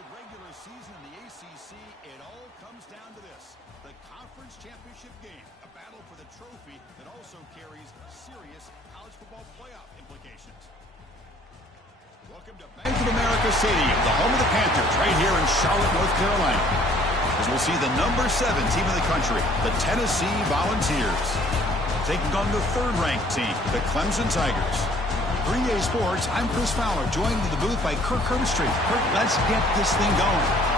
undefeated regular season in the ACC, it all comes down to this. The conference championship game, a battle for the trophy that also carries serious college football playoff implications. Welcome to Bank of America Stadium, the home of the Panthers, right here in Charlotte, North Carolina. As we'll see the number 7 team in the country, the Tennessee Volunteers, taking on the 3rd-ranked team, the Clemson Tigers. 3A Sports, I'm Chris Fowler, joined in the booth by Kirk Herbstreit. Kirk, let's get this thing going.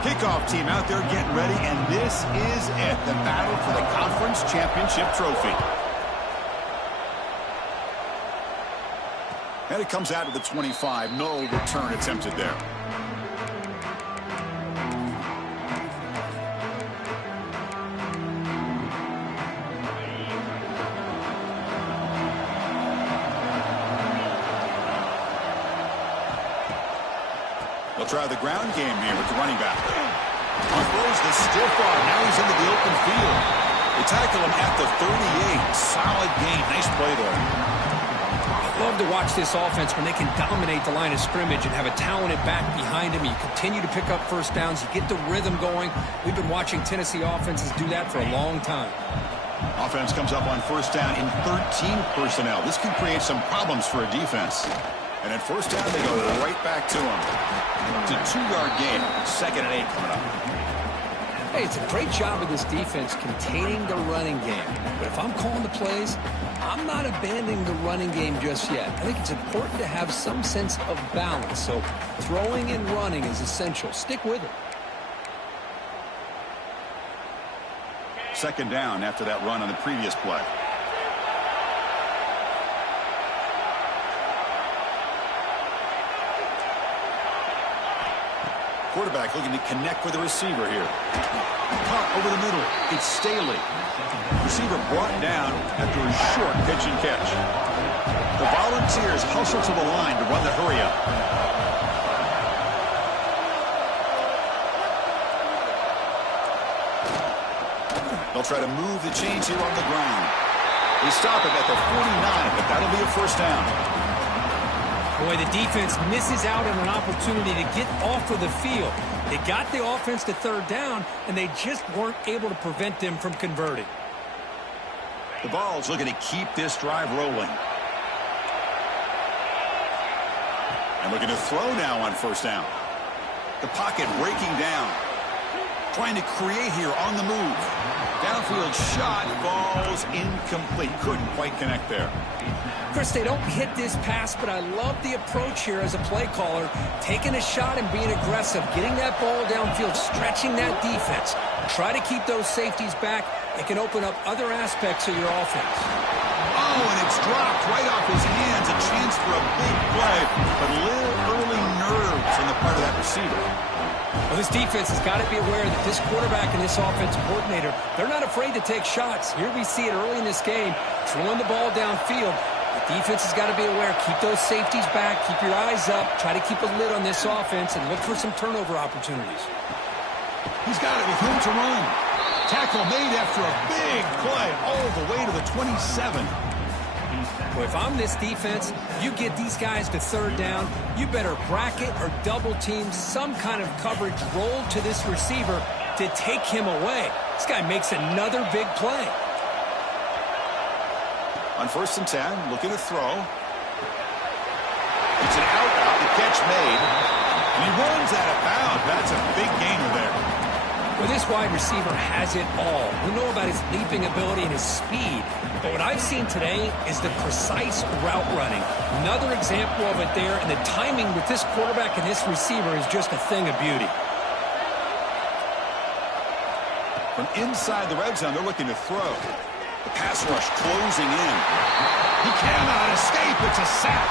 Kickoff team out there getting ready, and this is it, the battle for the conference championship trophy. And it comes out to the 25. No return attempted there. They'll try the ground game here with the running back. Throws the stiff arm. Now he's into the open field. They tackle him at the 38. Solid gain. Nice play there. I love to watch this offense when they can dominate the line of scrimmage and have a talented back behind him. You continue to pick up first downs. You get the rhythm going. We've been watching Tennessee offenses do that for a long time. Offense comes up on first down in 13 personnel. This can create some problems for a defense. And at first down, they go right back to him. It's a 2-yard gain. 2nd and 8 coming up. Hey, it's a great job of this defense containing the running game. But if I'm calling the plays, I'm not abandoning the running game just yet. I think it's important to have some sense of balance. So throwing and running is essential. Stick with it. 2nd down after that run on the previous play. Quarterback looking to connect with the receiver here. Caught over the middle. It's Staley. Receiver brought down after a short pitch and catch. The Volunteers hustle to the line to run the hurry up. They'll try to move the chains here on the ground. They stop it at the 49, but that'll be a first down. Boy, the defense misses out on an opportunity to get off of the field. They got the offense to 3rd down, and they just weren't able to prevent them from converting. The Vols looking to keep this drive rolling. And looking to throw now on first down. The pocket breaking down. Trying to create here on the move. Downfield shot falls incomplete. Couldn't quite connect there. Chris, they don't hit this pass, but I love the approach here as a play caller. Taking a shot and being aggressive, getting that ball downfield, stretching that defense. Try to keep those safeties back. It can open up other aspects of your offense. Oh, and it's dropped right off his hands. A chance for a big play, but a little early nerves on the part of that receiver. Well, this defense has got to be aware that this quarterback and this offensive coordinator, they're not afraid to take shots. Here we see it early in this game, throwing the ball downfield. The defense has got to be aware. Keep those safeties back. Keep your eyes up. Try to keep a lid on this offense and look for some turnover opportunities. He's got it with room to run. Tackle made after a big play all the way to the 27. Well, if I'm this defense, you get these guys to 3rd down, you better bracket or double team some kind of coverage roll to this receiver to take him away. This guy makes another big play. On 1st and 10, looking to throw. It's an out, the catch made. And he runs out of bounds. That's a big gainer there. Well, this wide receiver has it all. We know about his leaping ability and his speed. But what I've seen today is the precise route running. Another example of it there, and the timing with this quarterback and this receiver is just a thing of beauty. From inside the red zone, they're looking to throw. The pass rush closing in. He cannot escape. It's a sack.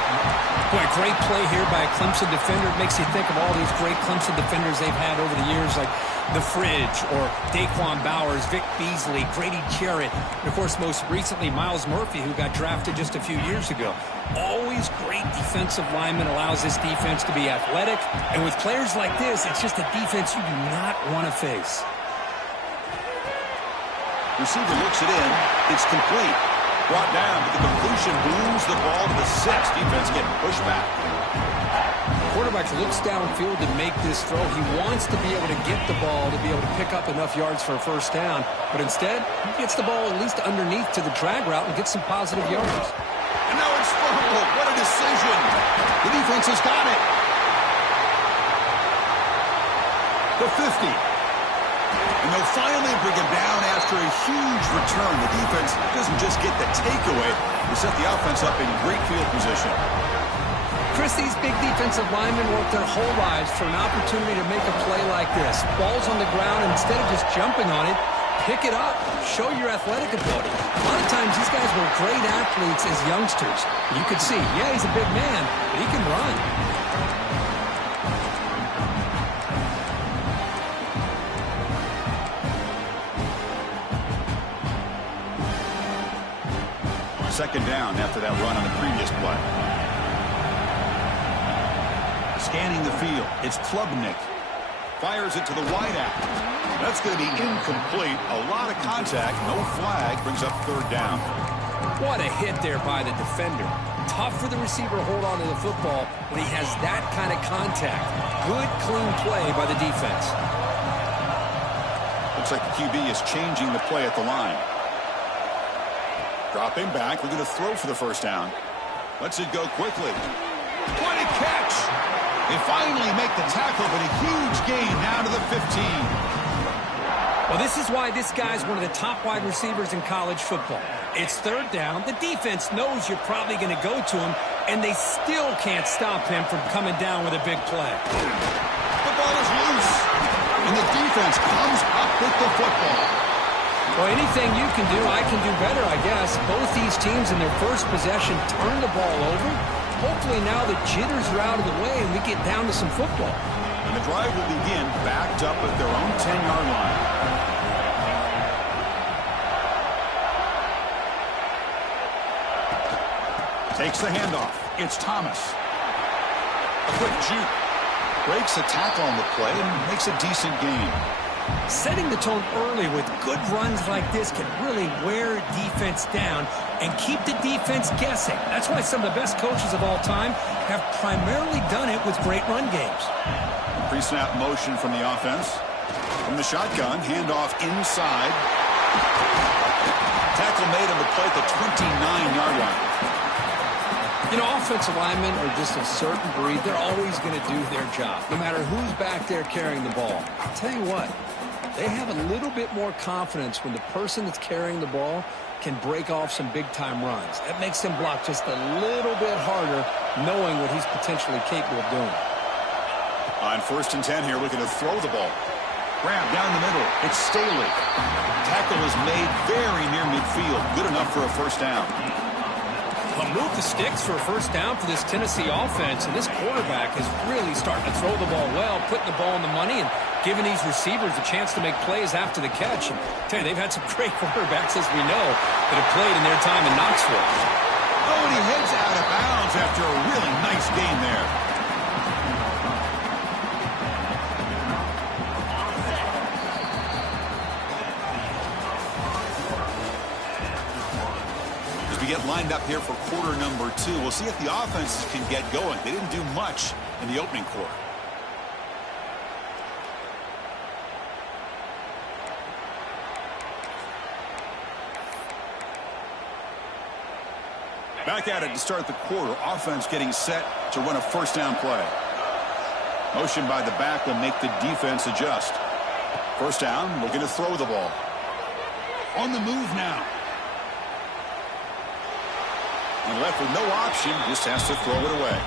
Boy, great play here by a Clemson defender. It makes you think of all these great Clemson defenders they've had over the years, like The Fridge or Daquan Bowers, Vic Beasley, Grady Jarrett, and, of course, most recently, Miles Murphy, who got drafted just a few years ago. Always great defensive lineman, allows this defense to be athletic. And with players like this, it's just a defense you do not want to face. Receiver looks it in. It's complete. Brought down, but the completion moves the ball to the 6. Defense getting pushed back. Quarterback looks downfield to make this throw. He wants to be able to get the ball to be able to pick up enough yards for a first down. But instead, he gets the ball at least underneath to the drag route and gets some positive yards. And now it's fumbled. What a decision. The defense has got it. The 50. And they'll finally bring him down after a huge return. The defense doesn't just get the takeaway. They set the offense up in great field position. Chris, these big defensive linemen work their whole lives for an opportunity to make a play like this. Ball's on the ground, and instead of just jumping on it, pick it up. Show your athletic ability. A lot of times, these guys were great athletes as youngsters. You could see, yeah, he's a big man, but he can run. Second down after that run on the previous play. Scanning the field. It's Klubnik. Fires it to the wideout. That's going to be incomplete. A lot of contact. No flag. Brings up third down. What a hit there by the defender. Tough for the receiver to hold on to the football when he has that kind of contact. Good, clean play by the defense. Looks like the QB is changing the play at the line. Dropping back. We're going to throw for the first down. Lets it go quickly. What a catch! They finally make the tackle, but a huge gain now to the 15. Well, this is why this guy's one of the top wide receivers in college football. It's third down. The defense knows you're probably going to go to him, and they still can't stop him from coming down with a big play. The ball is loose, and the defense comes up with the football. Well, anything you can do, I can do better, I guess. Both these teams in their first possession turn the ball over. Hopefully now the jitters are out of the way and we get down to some football. And the drive will begin backed up at their own 10-yard line. Takes the handoff. It's Thomas. A quick juke. Breaks a tackle on the play and makes a decent gain. Setting the tone early with good runs like this can really wear defense down and keep the defense guessing. That's why some of the best coaches of all time have primarily done it with great run games. Pre-snap motion from the offense. From the shotgun, handoff inside. Tackle made on the play at the 29-yard line. You know, offensive linemen are just a certain breed. They're always going to do their job, no matter who's back there carrying the ball. I'll tell you what, they have a little bit more confidence when the person that's carrying the ball can break off some big-time runs. That makes him block just a little bit harder, knowing what he's potentially capable of doing. On 1st and 10 here, looking to throw the ball. Grab down the middle. It's Staley. Tackle is made very near midfield. Good enough for a first down. Well, move the sticks for a first down for this Tennessee offense, and this quarterback is really starting to throw the ball well, putting the ball in the money and giving these receivers a chance to make plays after the catch. And I tell you, they've had some great quarterbacks, as we know, that have played in their time in Knoxville. Oh, and he heads out of bounds after a really nice gain there. Get lined up here for quarter number 2. We'll see if the offenses can get going. They didn't do much in the opening quarter. Back at it to start the quarter. Offense getting set to run a first down play. Motion by the back will make the defense adjust. First down, looking to throw the ball. On the move now. And left with no option, just has to throw it away.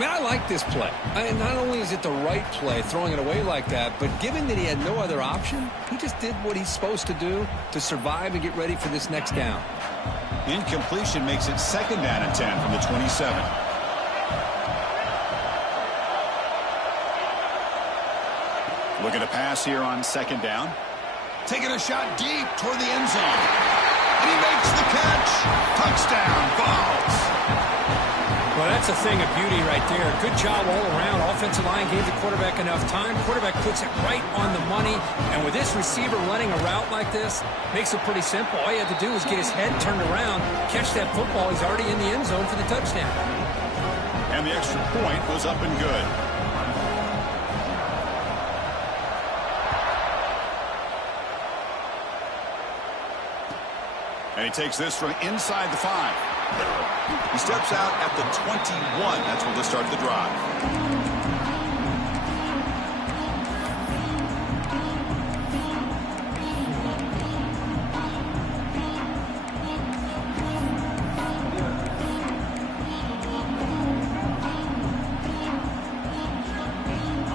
Man, I like this play. And not only is it the right play, throwing it away like that, but given that he had no other option, he just did what he's supposed to do to survive and get ready for this next down. Incompletion makes it 2nd down and 10 from the 27. Looking to pass here on 2nd down. Taking a shot deep toward the end zone. And he makes the catch. Touchdown, Vols. Well, that's a thing of beauty right there. Good job all around. Offensive line gave the quarterback enough time. Quarterback puts it right on the money. And with this receiver running a route like this, makes it pretty simple. All you have to do is get his head turned around, catch that football. He's already in the end zone for the touchdown. And the extra point was up and good. And he takes this from inside the 5. He steps out at the 21. That's where they'll start the drive.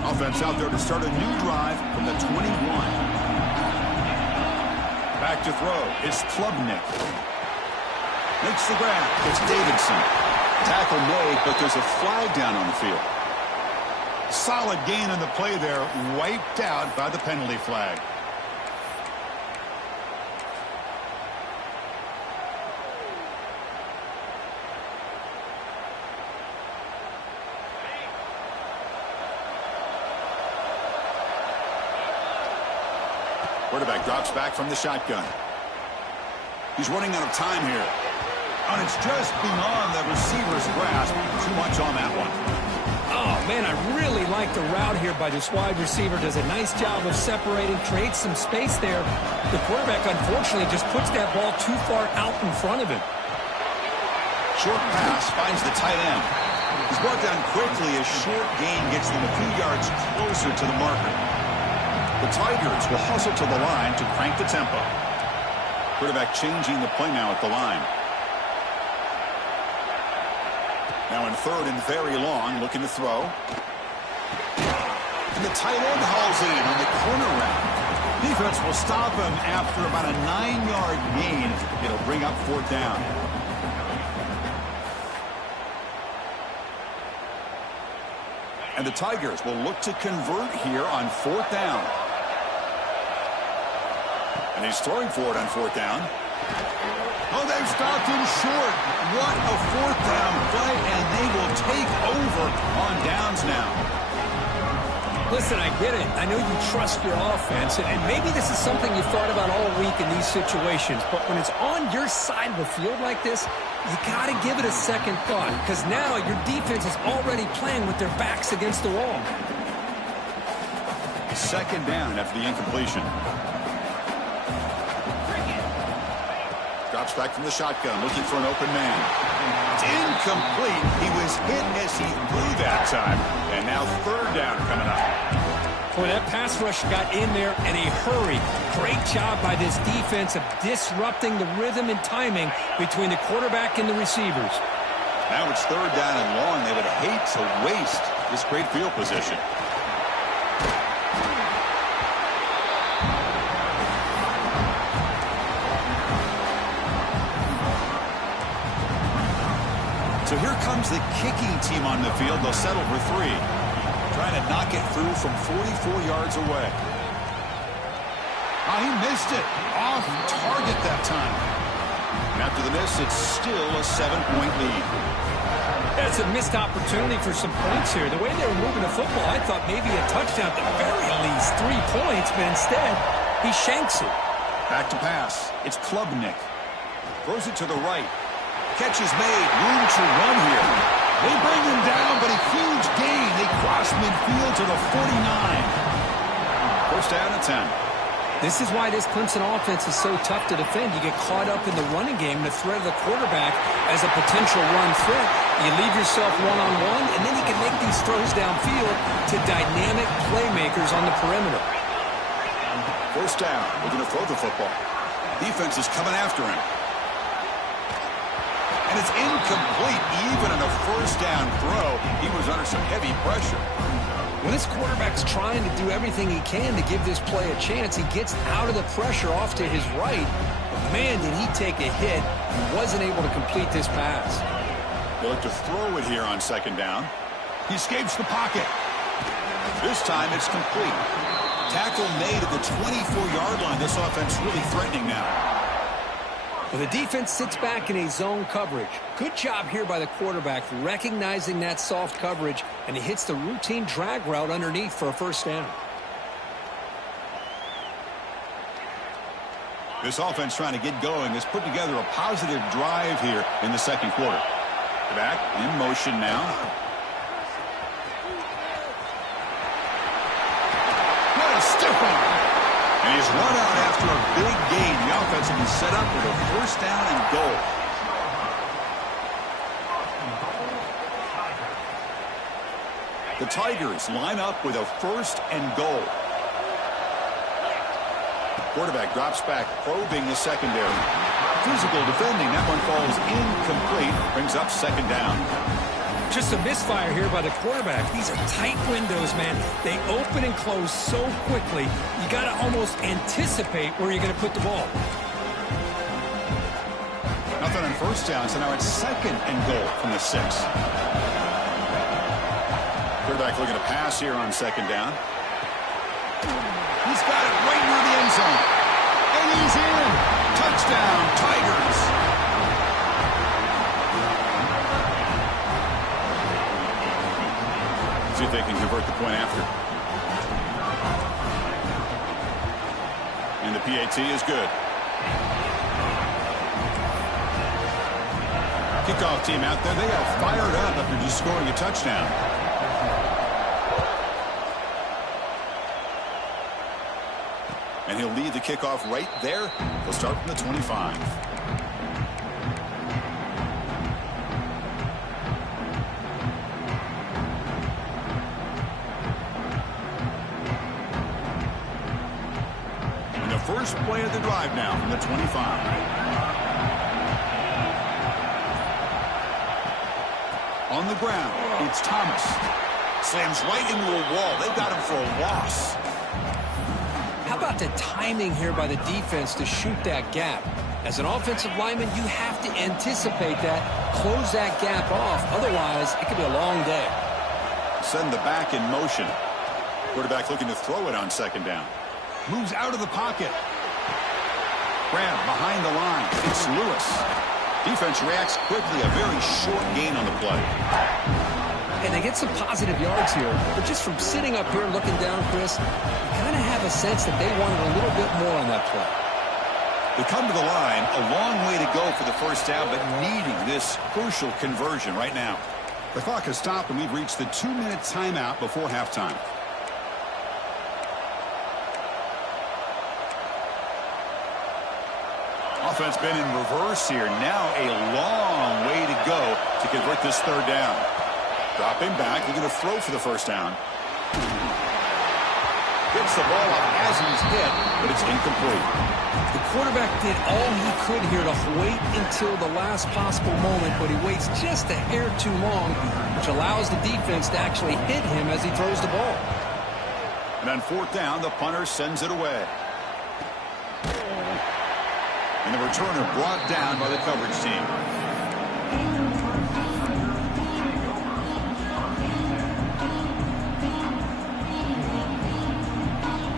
Offense out there to start a new drive from the 21. Back to throw is Klubnik. Makes the grab. It's Davidson. Tackle made, but there's a flag down on the field. Solid gain on the play there. Wiped out by the penalty flag. Quarterback drops back from the shotgun. He's running out of time here. And it's just beyond the receiver's grasp. Too much on that one. Oh, man, I really like the route here by this wide receiver. Does a nice job of separating, creates some space there. The quarterback, unfortunately, just puts that ball too far out in front of him. Short pass finds the tight end. He's brought down quickly as short gain gets them a few yards closer to the marker. The Tigers will hustle to the line to crank the tempo. Quarterback changing the play now at the line. Now in 3rd and very long, looking to throw. And the tight end hauls it in on the corner route. Defense will stop him after about a 9-yard gain. It'll bring up 4th down. And the Tigers will look to convert here on 4th down. And he's throwing for it on 4th down. Oh, they've stopped him short. What a 4th down play, and they will take over on downs now. Listen, I get it. I know you trust your offense, and maybe this is something you thought about all week in these situations, but when it's on your side of the field like this, you got to give it a second thought, because now your defense is already playing with their backs against the wall. 2nd down after the incompletion. Drops back from the shotgun, looking for an open man. It's incomplete. He was hit as he threw that time. And now 3rd down coming up. Boy, that pass rush got in there in a hurry. Great job by this defense of disrupting the rhythm and timing between the quarterback and the receivers. Now it's 3rd down and long. They would hate to waste this great field position. So here comes the kicking team on the field. They'll settle for 3. Trying to knock it through from 44 yards away. Oh, he missed it. Off target that time. And after the miss, it's still a 7-point lead. That's a missed opportunity for some points here. The way they were moving the football, I thought maybe a touchdown at the very least. 3 points, but instead, he shanks it. Back to pass. It's Klubnik. Throws it to the right. Catch is made. Room to run here. They bring him down, but a huge gain. They cross midfield to the 49. 1st down and 10. This is why this Clemson offense is so tough to defend. You get caught up in the running game, the threat of the quarterback as a potential run threat. You leave yourself one-on-one, and then you can make these throws downfield to dynamic playmakers on the perimeter. 1st down. We're going to throw the football. Defense is coming after him. And And it's incomplete. Even on a first down throw, he was under some heavy pressure. When this quarterback's trying to do everything he can to give this play a chance, he gets out of the pressure off to his right. But man, did he take a hit and wasn't able to complete this pass. They'll look to throw it here on second down. He escapes the pocket. This time it's complete. Tackle made at the 24-yard line. This offense really threatening now. Well, the defense sits back in a zone coverage. Good job here by the quarterback recognizing that soft coverage, and he hits the routine drag route underneath for a first down. This offense trying to get going is putting together a positive drive here in the second quarter. Back in motion now. What a stiff arm. And he's run out after a big gain. The offense will be set up with a first down and goal. The Tigers line up with a first and goal. Quarterback drops back, probing the secondary. Physical defending. That one falls incomplete. Brings up second down. Just a misfire here by the quarterback. These are tight windows, man. They open and close so quickly. You got to almost anticipate where you're going to put the ball. Nothing on first down, so now it's second and goal from the 6. Quarterback looking to pass here on second down. He's got it right near the end zone. And he's in. Touchdown, Tigers. See if they can convert the point after. And the PAT is good. Kickoff team out there. They are fired up after just scoring a touchdown. And he'll lead the kickoff right there. He'll start from the 25. And the first play of the drive now from the 25. On the ground, it's Thomas. Slams right into a wall. They got him for a loss. How about the timing here by the defense to shoot that gap? As an offensive lineman, you have to anticipate that, close that gap off. Otherwise, it could be a long day. Send the back in motion. Quarterback looking to throw it on second down. Moves out of the pocket. Grab behind the line. It's Lewis. Defense reacts quickly. A very short gain on the play. And they get some positive yards here. But just from sitting up here looking down, Chris, you kind of have a sense that they wanted a little bit more on that play. They come to the line, a long way to go for the first down, but needing this crucial conversion right now. The clock has stopped, and we've reached the 2-minute timeout before halftime. Offense been in reverse here. Now a long way to go to convert this third down. Dropping back, looking to throw for the first down. Gets the ball up as he's hit, but it's incomplete. The quarterback did all he could here to wait until the last possible moment, but he waits just a hair too long, which allows the defense to actually hit him as he throws the ball. And on fourth down, the punter sends it away. And the returner brought down by the coverage team.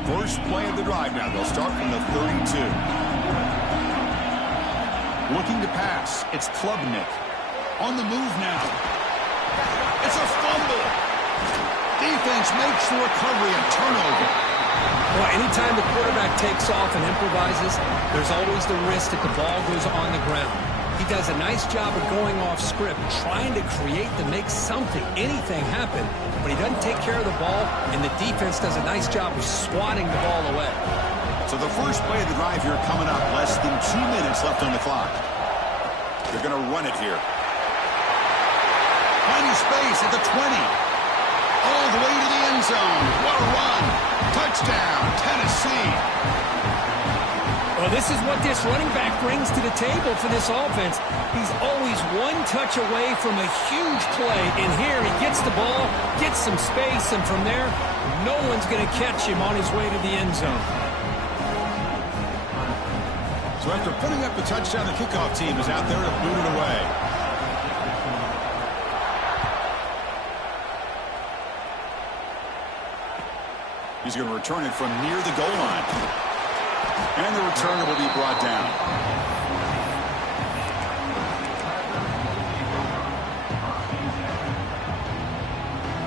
First play of the drive now. They'll start from the 32. Looking to pass. It's Klubnik. On the move now. It's a fumble. Defense makes the recovery and turnover. Well, anytime the quarterback takes off and improvises, there's always the risk that the ball goes on the ground. He does a nice job of going off script, trying to create to make something, anything happen, but he doesn't take care of the ball, and the defense does a nice job of swatting the ball away. So the first play of the drive here coming up, less than 2 minutes left on the clock. They're going to run it here. Finding space at the 20. All the way to the end zone. What a run. Touchdown, Tennessee. Well, this is what this running back brings to the table for this offense. He's always one touch away from a huge play. And here he gets the ball, gets some space, and from there, no one's going to catch him on his way to the end zone. So after putting up the touchdown, the kickoff team is out there to boot it away. He's going to return it from near the goal line. And the returner will be brought down.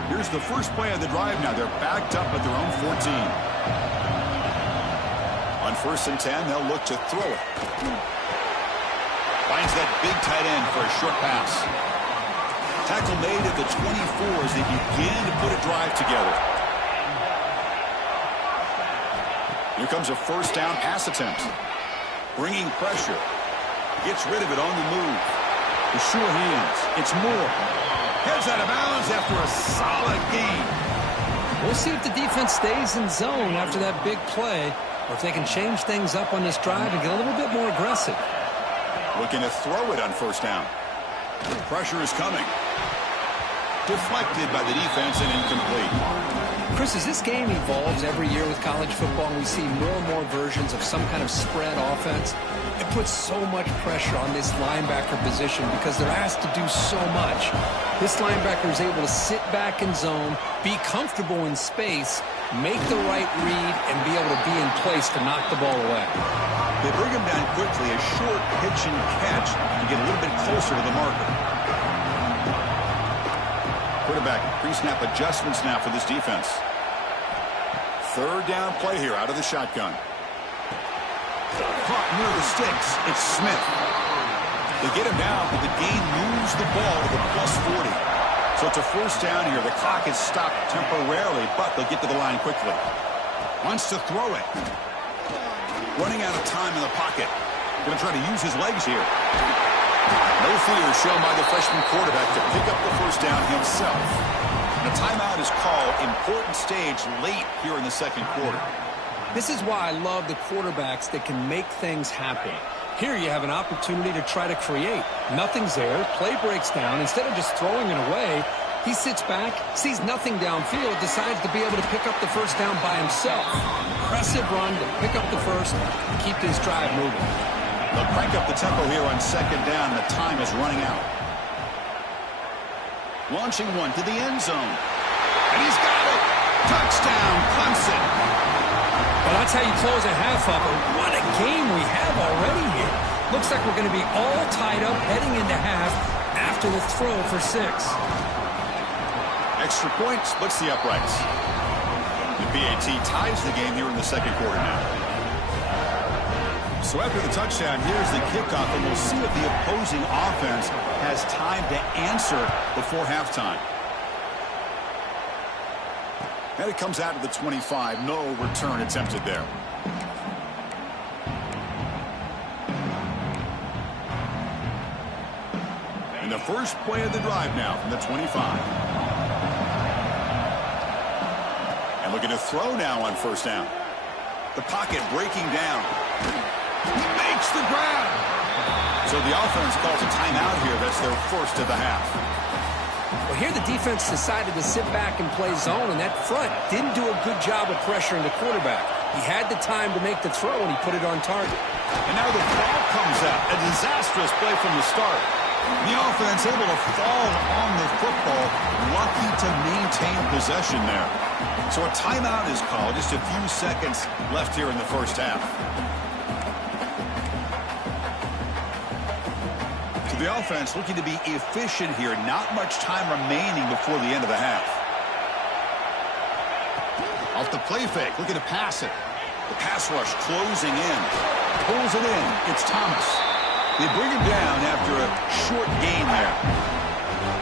Here's the first play of the drive now. They're backed up at their own 14. On 1st and 10, they'll look to throw it. Finds that big tight end for a short pass. Tackle made at the 24 as they begin to put a drive together. Here comes a first down pass attempt. Bringing pressure. Gets rid of it on the move. The sure hands. It's Moore. Heads out of bounds after a solid gain. We'll see if the defense stays in zone after that big play, or if they can change things up on this drive and get a little bit more aggressive. Looking to throw it on first down. Pressure is coming. Deflected by the defense and incomplete. Chris, as this game evolves every year with college football, and we see more and more versions of some kind of spread offense, it puts so much pressure on this linebacker position because they're asked to do so much. This linebacker is able to sit back in zone, be comfortable in space, make the right read, and be able to be in place to knock the ball away. They bring him down quickly, a short pitch and catch, and get a little bit closer to the marker. Quarterback pre-snap adjustments now for this defense. Third down play here out of the shotgun. Caught near the sticks. It's Smith. They get him down, but the gain moves the ball to the +40. So it's a first down here. The clock is stopped temporarily, but they'll get to the line quickly. Wants to throw it. Running out of time in the pocket. Going to try to use his legs here. No fear shown by the freshman quarterback to pick up the first down himself. The timeout is called. Important stage late here in the second quarter. This is why I love the quarterbacks that can make things happen. Here you have an opportunity to try to create. Nothing's there. Play breaks down. Instead of just throwing it away, he sits back, sees nothing downfield, decides to be able to pick up the first down by himself. Impressive run to pick up the first and keep this drive moving. They'll crank up the tempo here on second down. The time is running out. Launching one to the end zone. And he's got it. Touchdown, Clemson. Well, that's how you close a half up. And what a game we have already here. Looks like we're going to be all tied up heading into half after the throw for 6. Extra point splits the uprights. The PAT ties the game here in the second quarter now. So after the touchdown, here's the kickoff, and we'll see if the opposing offense has time to answer before halftime. And it comes out of the 25. No return attempted there. And the first play of the drive now from the 25. And looking to throw now on first down. The pocket breaking down. He makes the grab. So the offense calls a timeout here. That's their first of the half. Well, here the defense decided to sit back and play zone, and that front didn't do a good job of pressuring the quarterback. He had the time to make the throw, and he put it on target. And now the ball comes out. A disastrous play from the start. The offense able to fall on the football, lucky to maintain possession there. So a timeout is called. Just a few seconds left here in the first half. So the offense looking to be efficient here. Not much time remaining before the end of the half. Off the play fake, looking to pass it. The pass rush closing in. Pulls it in. It's Thomas. They bring him down after a short gain there.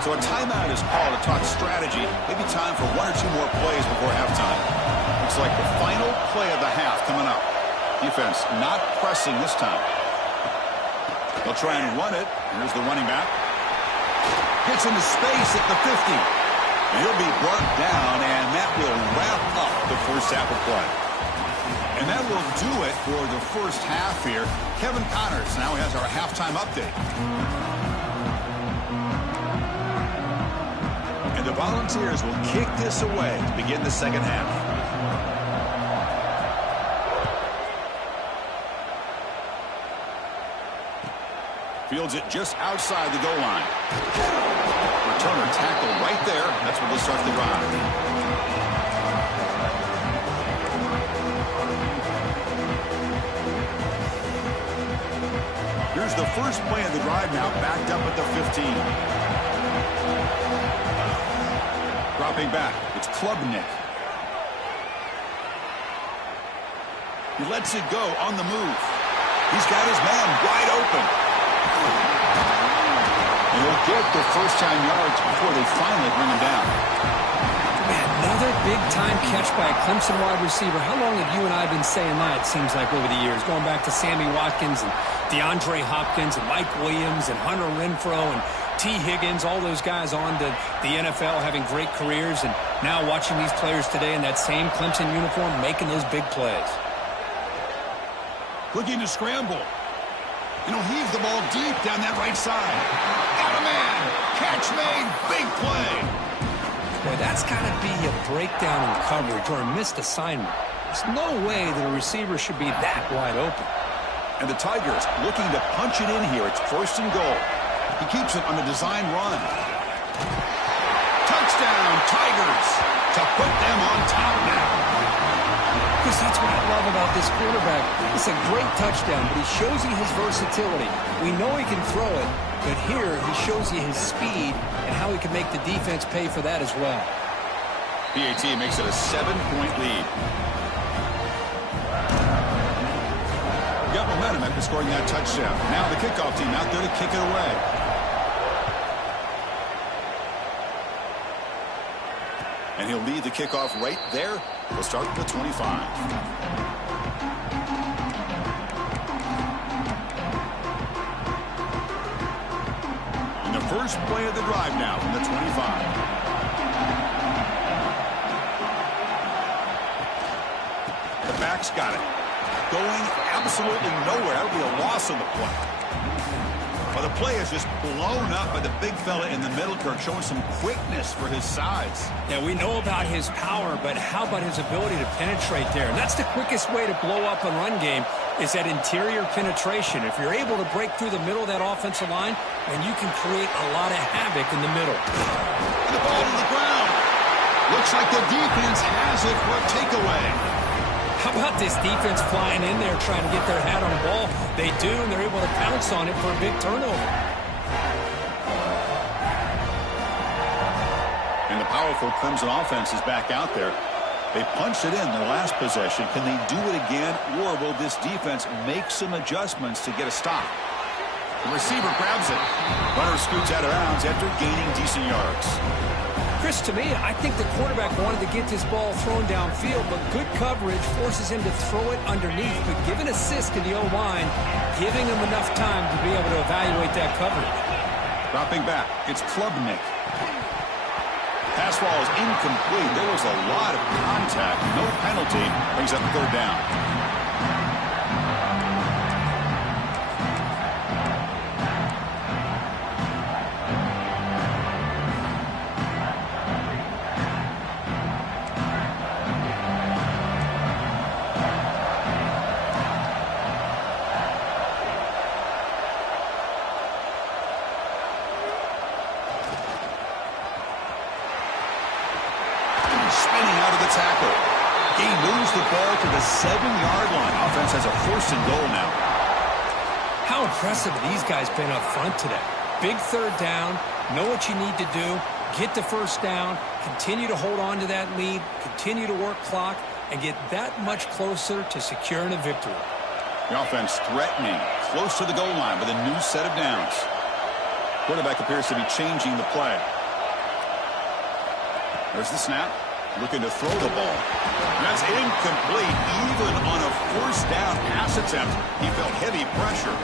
So a timeout is called to talk strategy. Maybe time for one or two more plays before halftime. Looks like the final play of the half coming up. Defense not pressing this time. They'll try and run it. Here's the running back. Gets into space at the 50. And he'll be brought down, and that will wrap up the first half of play. And that will do it for the first half here. Kevin Connors now has our halftime update. And the Volunteers will kick this away to begin the second half. Fields it just outside the goal line. Returner tackle right there. That's where they'll start the drive. Here's the first play of the drive now, backed up at the 15. Dropping back, it's Klubnik. He lets it go on the move. He's got his man wide open. And he'll get the first-time yards before they finally bring him down. Man, another big-time catch by a Clemson wide receiver. How long have you and I been saying that, it seems like, over the years? Going back to Sammy Watkins and DeAndre Hopkins and Mike Williams and Hunter Renfrow and T. Higgins, all those guys on to the NFL having great careers. And now watching these players today in that same Clemson uniform making those big plays. Looking to scramble. And he'll heave the ball deep down that right side. Got a man. Catch made. Big play. Boy, that's got to be a breakdown in coverage or a missed assignment. There's no way that a receiver should be that wide open. And the Tigers looking to punch it in here. It's first and goal. He keeps it on a design run. Touchdown, Tigers, to put them on top now. Because that's what I love about this quarterback. It's a great touchdown, but he shows you his versatility. We know he can throw it, but here he shows you his speed and how he can make the defense pay for that as well. PAT makes it a 7-point lead. Got momentum after scoring that touchdown. Now the kickoff team out there to kick it away. And he'll lead the kickoff right there. We'll start at the 25. And the first play of the drive now from the 25. The back's got it. Going absolutely nowhere. That would be a loss on the play. Well, the play is just blown up by the big fella in the middle, Kirk, showing some quickness for his size. Yeah, we know about his power, but how about his ability to penetrate there? And that's the quickest way to blow up a run game is that interior penetration. If you're able to break through the middle of that offensive line, then you can create a lot of havoc in the middle. And the ball to the ground. Looks like the defense has it for a takeaway. How about this defense flying in there trying to get their hat on the ball? They do, and they're able to pounce on it for a big turnover. And the powerful Clemson offense is back out there. They punched it in their last possession. Can they do it again, or will this defense make some adjustments to get a stop? The receiver grabs it. Runner scoots out of bounds after gaining decent yards. Chris, to me, I think the quarterback wanted to get this ball thrown downfield, but good coverage forces him to throw it underneath. But giving assist to the O-line, giving him enough time to be able to evaluate that coverage. Dropping back, it's Klubnik. Pass ball is incomplete. There was a lot of contact. No penalty. Brings up third down. The 7-yard line. Offense has a first and goal now. How impressive these guys been up front today. Big third down. Know what you need to do. Get the first down. Continue to hold on to that lead. Continue to work clock. And get that much closer to securing a victory. The offense threatening. Close to the goal line with a new set of downs. Quarterback appears to be changing the play. There's the snap. Looking to throw the ball. That's incomplete. Even on a first down pass attempt, he felt heavy pressure.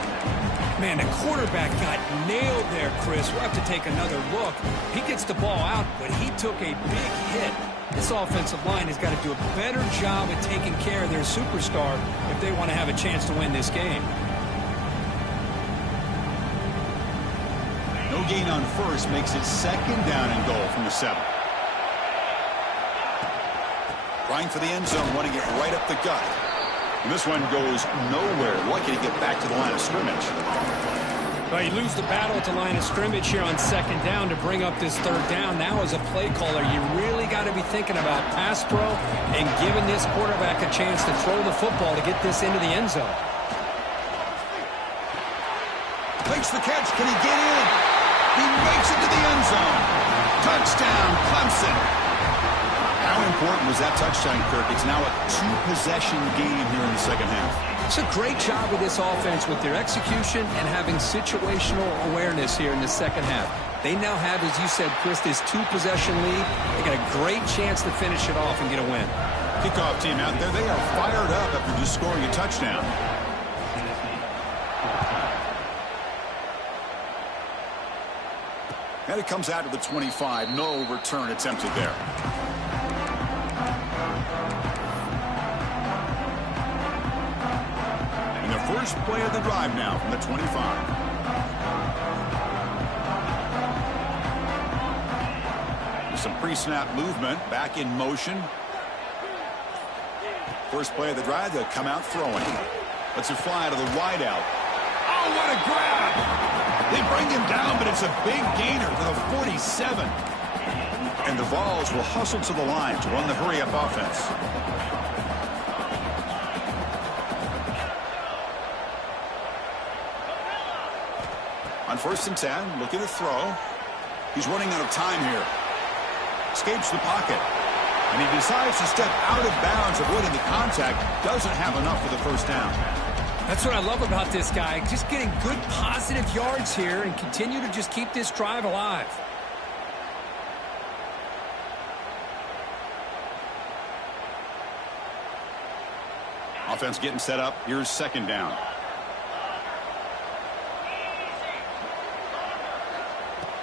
Man, the quarterback got nailed there, Chris. We'll have to take another look. He gets the ball out, but he took a big hit. This offensive line has got to do a better job of taking care of their superstar if they want to have a chance to win this game. No gain on first makes it second down and goal from the 7. Trying for the end zone, running it right up the gut. And this one goes nowhere. Lucky to get back to the line of scrimmage. Well, you lose the battle at the line of scrimmage here on second down to bring up this third down. Now, as a play caller, you really got to be thinking about pass pro and giving this quarterback a chance to throw the football to get this into the end zone. Makes the catch. Can he get in? He makes it to the end zone. Touchdown, Clemson. How important was that touchdown, Kirk? It's now a 2-possession game here in the second half. It's a great job of this offense with their execution and having situational awareness here in the second half. They now have, as you said, Chris, this 2-possession lead. They got a great chance to finish it off and get a win. Kickoff team out there, they are fired up after just scoring a touchdown. And it comes out to the 25. No return attempted there. And the first play of the drive now from the 25. With some pre-snap movement, back in motion. First play of the drive, they'll come out throwing. Let's it fly to the wideout. Oh, what a grab! They bring him down, but it's a big gainer to the 47. And the Vols will hustle to the line to run the hurry-up offense. On 1st and 10, looking to throw. He's running out of time here. Escapes the pocket. And he decides to step out of bounds, avoiding the contact. Doesn't have enough for the first down. That's what I love about this guy. Just getting good positive yards here and continue to just keep this drive alive. Offense getting set up. Here's second down.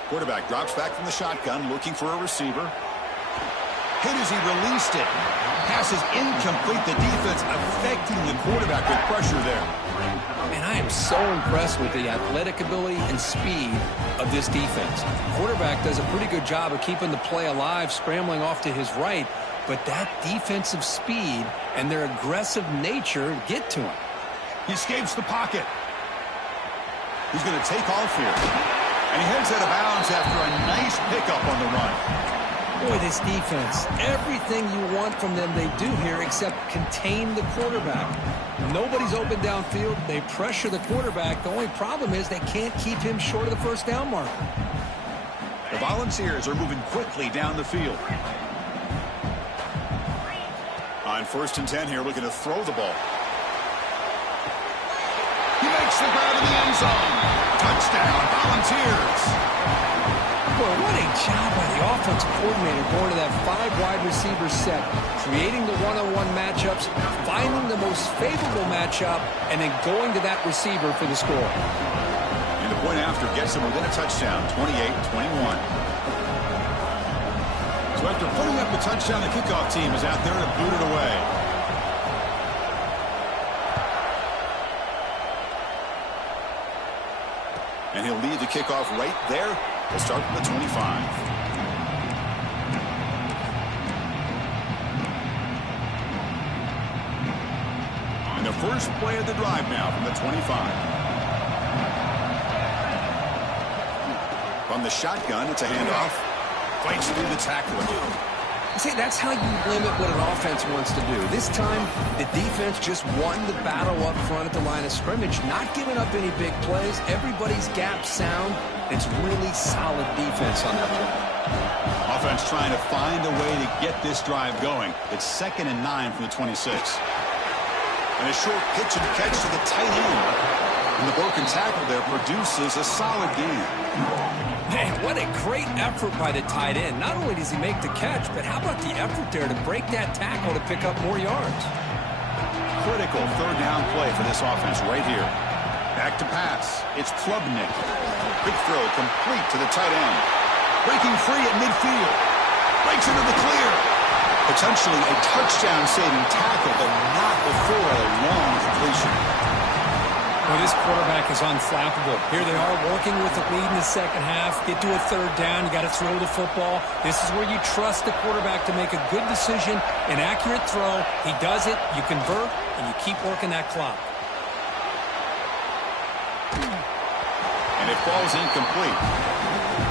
Quarterback drops back from the shotgun, looking for a receiver. Hit as he released it. Pass is incomplete. The defense affecting the quarterback with pressure there. Man, I am so impressed with the athletic ability and speed of this defense. Quarterback does a pretty good job of keeping the play alive, scrambling off to his right, but that defensive speed and their aggressive nature get to him. He escapes the pocket. He's going to take off here. And he heads out of bounds after a nice pickup on the run. Boy, this defense, everything you want from them they do here except contain the quarterback. Nobody's open downfield. They pressure the quarterback. The only problem is they can't keep him short of the first down mark. The Volunteers are moving quickly down the field. On 1st and 10 here, looking to throw the ball. He makes the grab in the end zone. Touchdown, Volunteers. Boy, what a job by the offensive coordinator going to that 5 wide receiver set, creating the one-on-one matchups, finding the most favorable matchup, and then going to that receiver for the score. And the point after gets him within a touchdown, 28-21. So after putting up the touchdown, the kickoff team is out there to boot it away. And he'll lead the kickoff right there. We'll start from the 25. And the first play of the drive now from the 25. From the shotgun, it's a handoff. Fights through the tackler. See, that's how you limit what an offense wants to do. This time, the defense just won the battle up front at the line of scrimmage, not giving up any big plays. Everybody's gap sound. It's really solid defense on that play. Offense trying to find a way to get this drive going. It's 2nd and 9 from the 26. And a short pitch and catch to the tight end. And the broken tackle there produces a solid gain. Man, what a great effort by the tight end. Not only does he make the catch, but how about the effort there to break that tackle to pick up more yards? Critical third down play for this offense right here. Back to pass. It's Klubnik. Quick throw complete to the tight end. Breaking free at midfield. Breaks into the clear. Potentially a touchdown-saving tackle, but not before a long completion. Well, this quarterback is unflappable. Here they are working with the lead in the second half. Get to a third down. You got to throw the football. This is where you trust the quarterback to make a good decision, an accurate throw. He does it. You convert, and you keep working that clock. And it falls incomplete.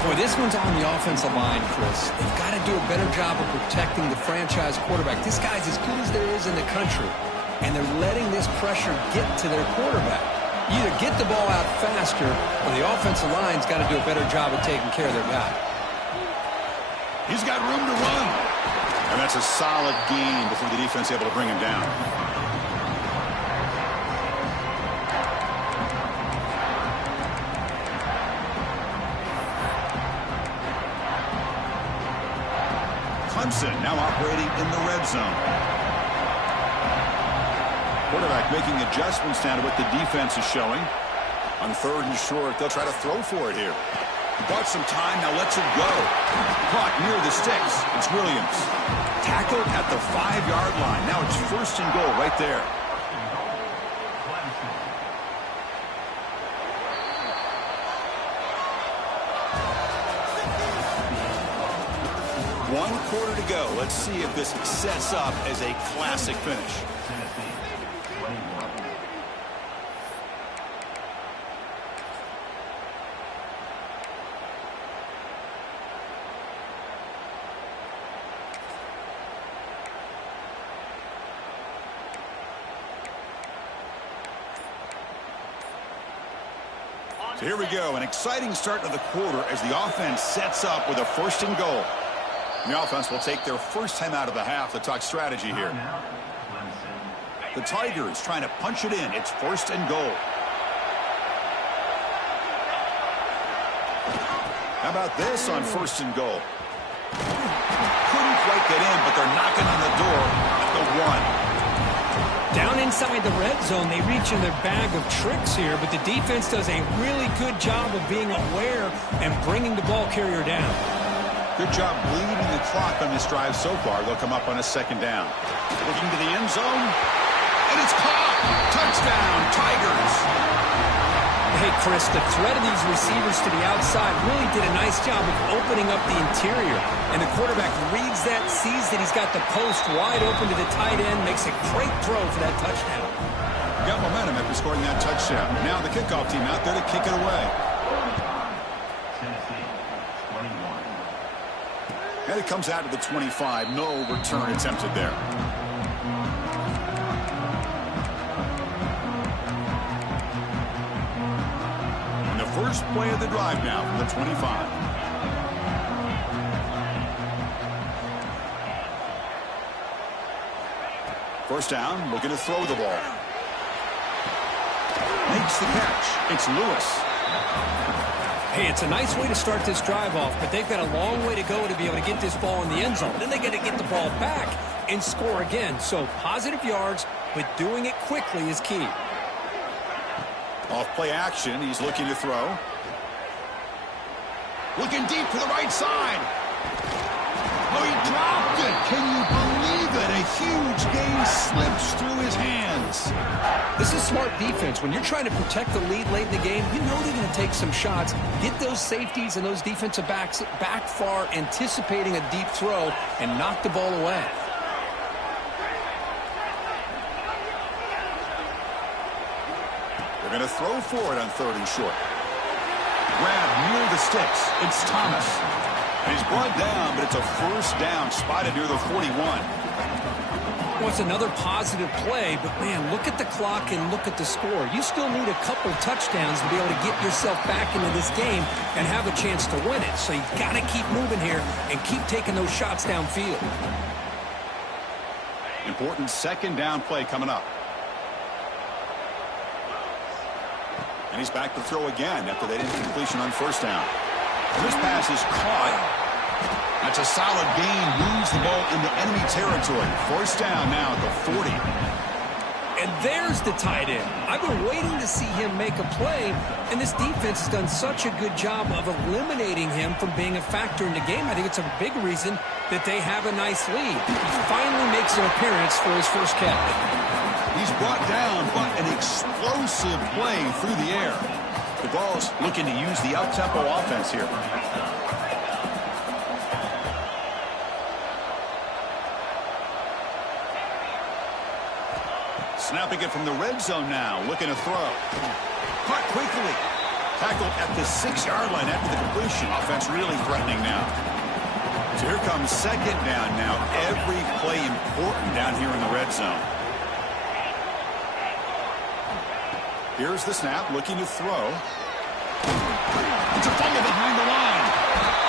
Boy, this one's on the offensive line, Chris. They've got to do a better job of protecting the franchise quarterback. This guy's as good as there is in the country, and they're letting this pressure get to their quarterback. You either get the ball out faster, or the offensive line's got to do a better job of taking care of their guy. He's got room to run. And that's a solid gain before the defense able to bring him down. Clemson now operating in the red zone. Quarterback making adjustments down to what the defense is showing. On third and short, they'll try to throw for it here. Bought some time, now lets it go. Caught near the sticks. It's Williams. Tackled at the 5-yard line. Now it's first and goal right there. One quarter to go. Let's see if this sets up as a classic finish. So here we go, an exciting start to the quarter as the offense sets up with a first and goal. The offense will take their first time out of the half to talk strategy here. The Tigers trying to punch it in. It's first and goal. How about this on first and goal? Couldn't quite get in, but they're knocking on the door at the 1. Down inside the red zone, they reach in their bag of tricks here, but the defense does a really good job of being aware and bringing the ball carrier down. Good job bleeding the clock on this drive so far. They'll come up on a second down. Looking to the end zone, and it's caught. Touchdown, Tigers. Hey, Chris, the threat of these receivers to the outside really did a nice job of opening up the interior. And the quarterback reads that, sees that he's got the post wide open to the tight end, makes a great throw for that touchdown. Got momentum after scoring that touchdown. Now the kickoff team out there to kick it away. And it comes out to the 25. No return attempted there. And the first play of the drive now from the 25. First down, looking to throw the ball. Makes the catch. It's Lewis. Hey, it's a nice way to start this drive off, but they've got a long way to go to be able to get this ball in the end zone. Then they got to get the ball back and score again. So positive yards, but doing it quickly is key. Off play action, he's looking to throw. Looking deep to the right side. Oh, he dropped it. Can you believe it? A huge gain slips through his hands. This is smart defense. When you're trying to protect the lead late in the game, you know they're going to take some shots. Get those safeties and those defensive backs back far, anticipating a deep throw, and knock the ball away. They're going to throw for it on third and short. Grab near the sticks. It's Thomas. And he's brought down, but it's a first down spotted near the 41. Well, it's another positive play, but, man, look at the clock and look at the score. You still need a couple touchdowns to be able to get yourself back into this game and have a chance to win it. So you've got to keep moving here and keep taking those shots downfield. Important second down play coming up. And he's back to throw again after that incompletion on first down. And this pass is caught. That's a solid gain. Moves the ball into enemy territory. First down now at the 40. And there's the tight end. I've been waiting to see him make a play, and this defense has done such a good job of eliminating him from being a factor in the game. I think it's a big reason that they have a nice lead. He finally makes an appearance for his first catch. He's brought down, but an explosive play through the air. The Vols looking to use the up-tempo offense here. Snapping it from the red zone now, looking to throw. Caught quickly. Tackled at the 6-yard line after the completion. Offense really threatening now. So here comes second down now. Every play important down here in the red zone. Here's the snap, looking to throw. It's a fumble behind the line.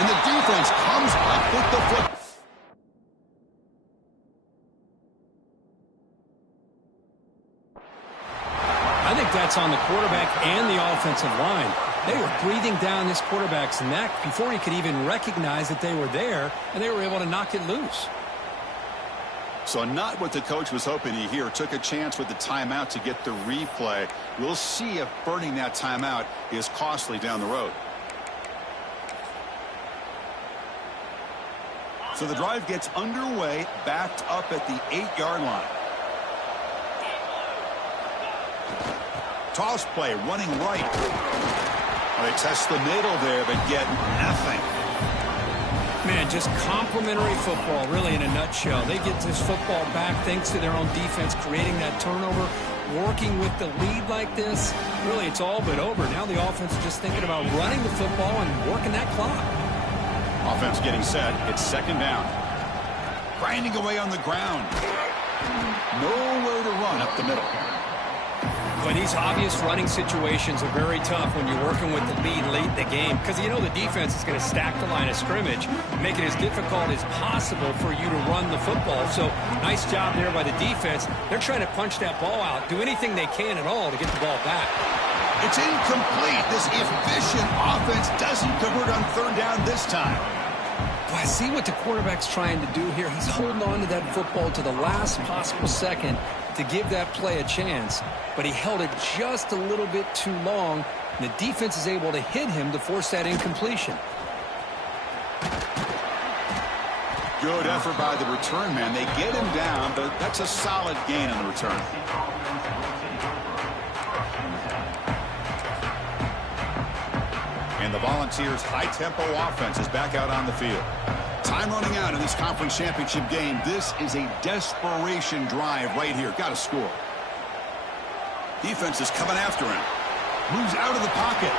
And the defense comes up with the foot. I think that's on the quarterback and the offensive line. They were breathing down this quarterback's neck before he could even recognize that they were there, and they were able to knock it loose. So not what the coach was hoping to hear. Took a chance with the timeout to get the replay. We'll see if burning that timeout is costly down the road. So the drive gets underway, backed up at the 8-yard line. Toss play, running right. Well, they test the middle there, but get nothing. Man, just complimentary football, really, in a nutshell. They get this football back thanks to their own defense, creating that turnover, working with the lead like this. Really, it's all but over. Now the offense is just thinking about running the football and working that clock. Offense getting set. It's second down. Grinding away on the ground. Nowhere to run up the middle. But these obvious running situations are very tough when you're working with the lead late in the game, because you know the defense is going to stack the line of scrimmage, make it as difficult as possible for you to run the football. So nice job there by the defense. They're trying to punch that ball out, do anything they can at all to get the ball back. It's incomplete. This efficient offense doesn't convert on third down this time. Well, I see what the quarterback's trying to do here. He's holding on to that football to the last possible second to give that play a chance, but he held it just a little bit too long, and the defense is able to hit him to force that incompletion. Good effort by the return man. They get him down, but that's a solid gain on the return. And the Volunteers' high-tempo offense is back out on the field. Time running out in this conference championship game. This is a desperation drive right here. Got to score. Defense is coming after him. Moves out of the pocket.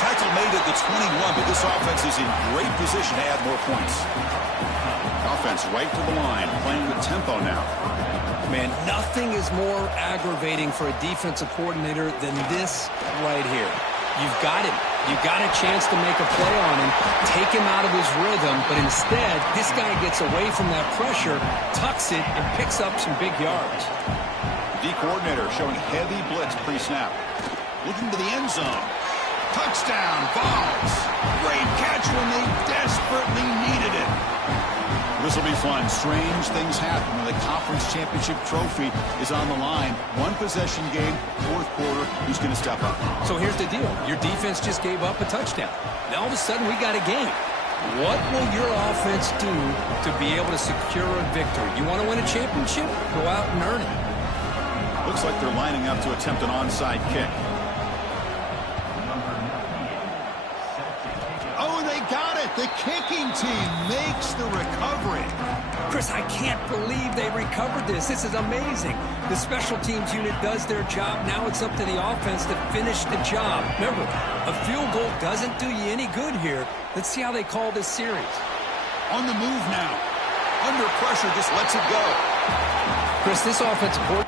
Tackle made at the 21, but this offense is in great position to add more points. Offense right to the line, playing with tempo now. Man, nothing is more aggravating for a defensive coordinator than this right here. You've got him. You've got a chance to make a play on him, take him out of his rhythm, but instead, this guy gets away from that pressure, tucks it, and picks up some big yards. D coordinator showing heavy blitz pre-snap. Looking to the end zone. Touchdown, Vols. Great catch when they desperately needed it. This will be fun. Strange things happen when the conference championship trophy is on the line. One possession game, fourth quarter. Who's going to step up? So here's the deal. Your defense just gave up a touchdown. Now all of a sudden we got a game. What will your offense do to be able to secure a victory? You want to win a championship? Go out and earn it. Looks like they're lining up to attempt an onside kick. Oh, they got it. The kicking team makes the recovery. Chris, I can't believe they recovered this. This is amazing. The special teams unit does their job. Now it's up to the offense to finish the job. Remember, a field goal doesn't do you any good here. Let's see how they call this series. On the move now. Under pressure, just lets it go. Chris, this offensive court.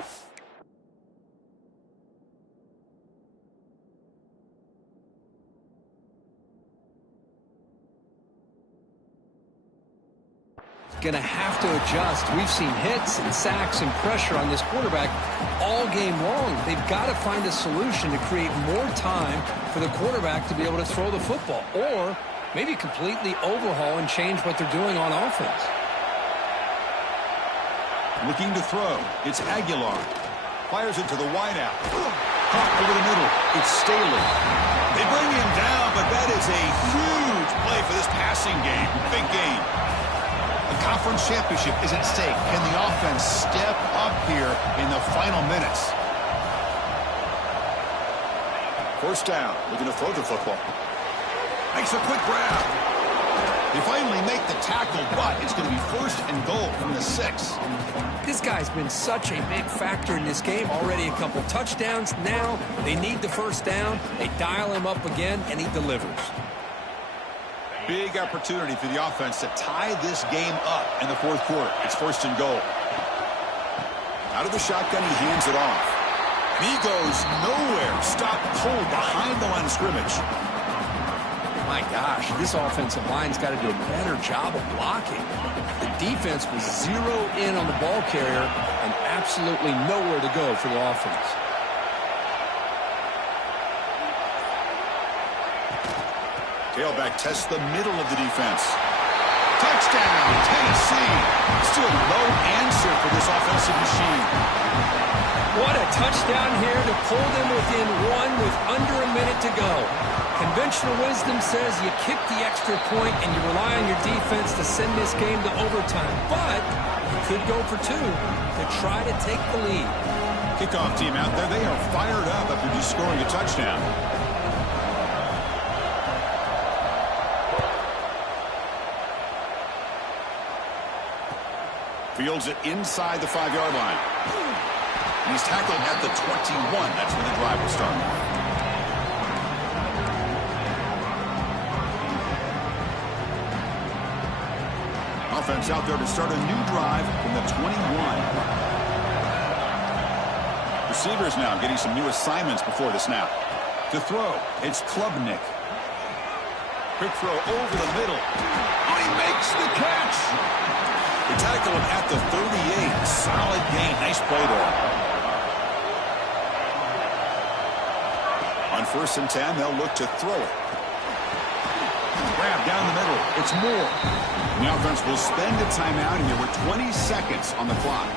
going to have to adjust. We've seen hits and sacks and pressure on this quarterback all game long. They've got to find a solution to create more time for the quarterback to be able to throw the football, or maybe completely overhaul and change what they're doing on offense. Looking to throw. It's Aguilar. Fires it to the wideout. Caught over the middle. It's Staley. They bring him down, but that is a huge play for this passing game. Big game. The conference championship is at stake. Can the offense step up here in the final minutes? First down. Looking to throw the football. Makes a quick grab. They finally make the tackle, but it's going to be first and goal from the 6. This guy's been such a big factor in this game. Already a couple touchdowns. Now they need the first down. They dial him up again, and he delivers. Big opportunity for the offense to tie this game up in the fourth quarter. It's first and goal. Out of the shotgun, he hands it off. And he goes nowhere. Stop cold behind the line of scrimmage. My gosh, this offensive line's got to do a better job of blocking. The defense was zero in on the ball carrier and absolutely nowhere to go for the offense. Tailback tests the middle of the defense. Touchdown, Tennessee. Still no answer for this offensive machine. What a touchdown here to pull them within one with under a minute to go. Conventional wisdom says you kick the extra point and you rely on your defense to send this game to overtime. But you could go for 2 to try to take the lead. Kickoff team out there. They are fired up after just scoring a touchdown. Fields it inside the 5-yard line. And he's tackled at the 21. That's where the drive will start. Offense out there to start a new drive from the 21. Receivers now getting some new assignments before the snap. To throw, it's Klubnik. Quick throw over the middle. Oh, he makes the catch. They tackle him at the 38. Solid gain. Nice play there. On 1st and 10, they'll look to throw it. Grab down the middle. It's Moore. And the offense will spend a timeout, and there were 20 seconds on the clock.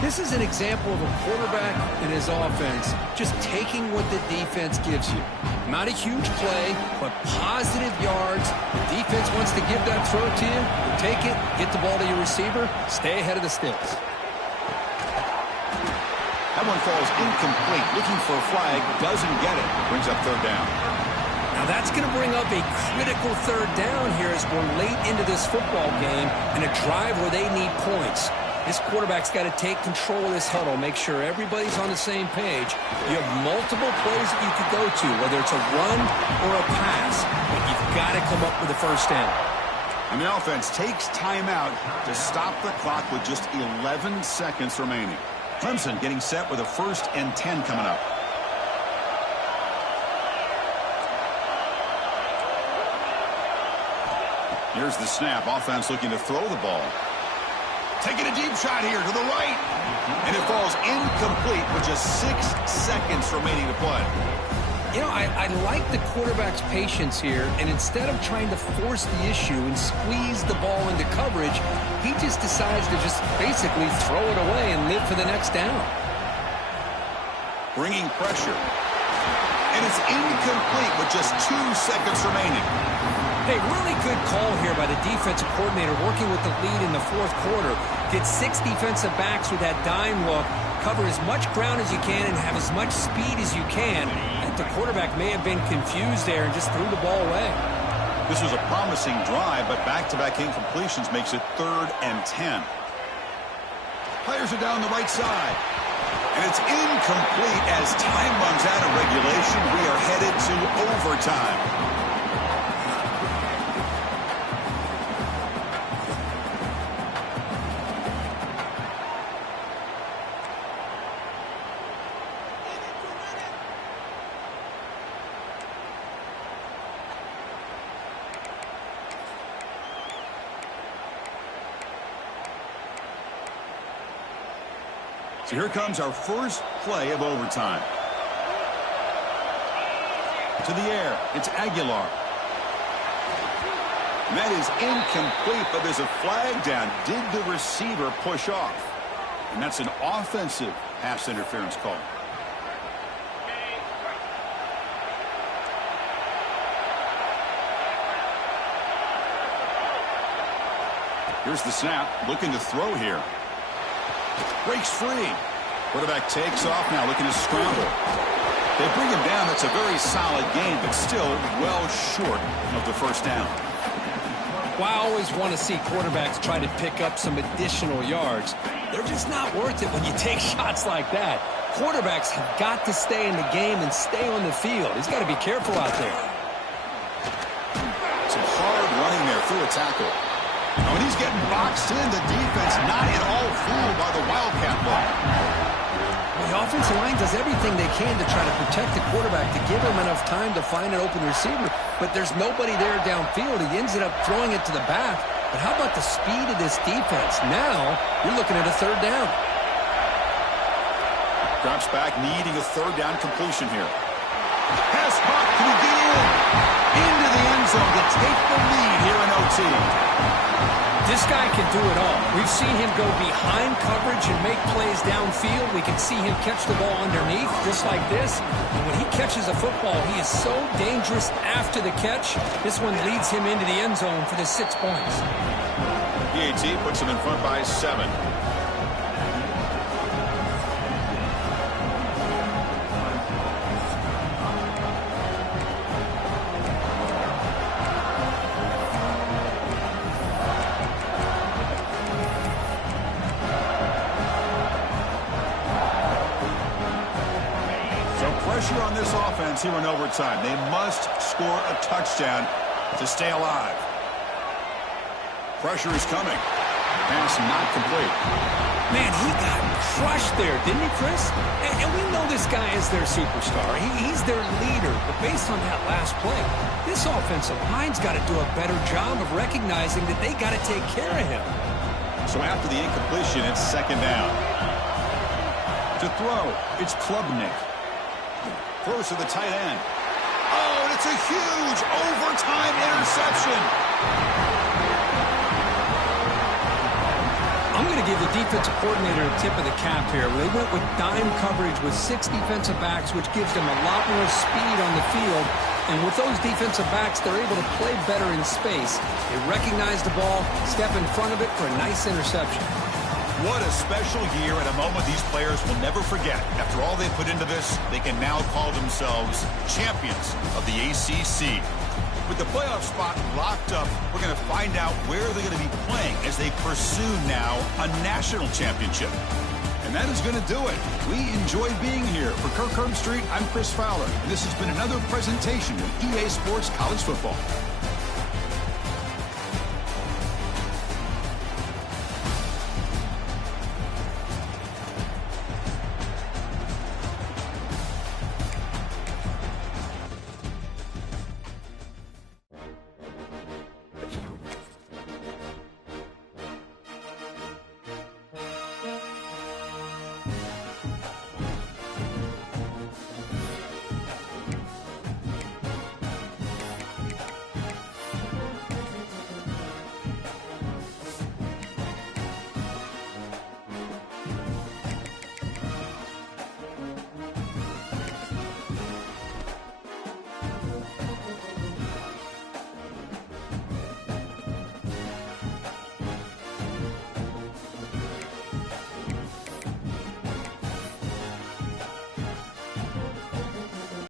This is an example of a quarterback and his offense just taking what the defense gives you. Not a huge play, but positive yards. The defense wants to give that throw to you. You take it, get the ball to your receiver, stay ahead of the sticks. That one falls incomplete. Looking for a flag, doesn't get it. Brings up 3rd down. Now that's going to bring up a critical 3rd down here as we're late into this football game and a drive where they need points. This quarterback's got to take control of this huddle, make sure everybody's on the same page. You have multiple plays that you could go to, whether it's a run or a pass, but you've got to come up with a first down. And the offense takes timeout to stop the clock with just 11 seconds remaining. Clemson getting set with a 1st and 10 coming up. Here's the snap. Offense looking to throw the ball. Taking a deep shot here to the right. And it falls incomplete with just 6 seconds remaining to play. You know, I like the quarterback's patience here, and instead of trying to force the issue and squeeze the ball into coverage, he just decides to just basically throw it away and live for the next down. Bringing pressure. And it's incomplete with just 2 seconds remaining. Hey, really good call here by the defensive coordinator working with the lead in the 4th quarter. Get 6 defensive backs with that dime look, cover as much ground as you can and have as much speed as you can. And the quarterback may have been confused there and just threw the ball away. This was a promising drive, but back-to-back incompletions makes it 3rd and 10. Fires it down the right side. And it's incomplete as time runs out of regulation. We are headed to overtime. So here comes our first play of overtime. To the air, it's Aguilar. And that is incomplete, but there's a flag down. Did the receiver push off? And that's an offensive pass interference call. Here's the snap, looking to throw here. Breaks free. Quarterback takes off now, looking to scramble. They bring him down. That's a very solid game, but still well short of the first down. Well, I always want to see quarterbacks try to pick up some additional yards. They're just not worth it when you take shots like that. Quarterbacks have got to stay in the game and stay on the field. He's got to be careful out there. Some hard running there through a tackle. Now, when he's getting boxed in, the defense not at all fooled by the Wildcat look. The offensive line does everything they can to try to protect the quarterback, to give him enough time to find an open receiver, but there's nobody there downfield. He ends up throwing it to the back. But how about the speed of this defense? Now, you're looking at a third down. Drops back, needing a third down completion here. Pass caught. Can he get into the end zone to take the lead here in OT? This guy can do it all. We've seen him go behind coverage and make plays downfield. We can see him catch the ball underneath, just like this. And when he catches a football, he is so dangerous after the catch. This one leads him into the end zone for the 6 points. PAT puts him in front by 7. Pressure on this offense here in overtime. They must score a touchdown to stay alive. Pressure is coming. Pass not complete. Man, he got crushed there, didn't he, Chris? And we know this guy is their superstar. He's their leader. But based on that last play, this offensive line's got to do a better job of recognizing that they got to take care of him. So after the incompletion, it's second down. To throw, it's Klubnik. Throws to the tight end. Oh, and it's a huge overtime interception. I'm going to give the defensive coordinator a tip of the cap here. They went with dime coverage with 6 defensive backs, which gives them a lot more speed on the field. And with those defensive backs, they're able to play better in space. They recognize the ball, step in front of it for a nice interception. What a special year and a moment these players will never forget. After all they put into this, they can now call themselves champions of the ACC. With the playoff spot locked up, we're going to find out where they're going to be playing as they pursue now a national championship. And that is going to do it. We enjoyed being here. For Kirk Herbstreit, I'm Chris Fowler. And this has been another presentation of EA Sports College Football.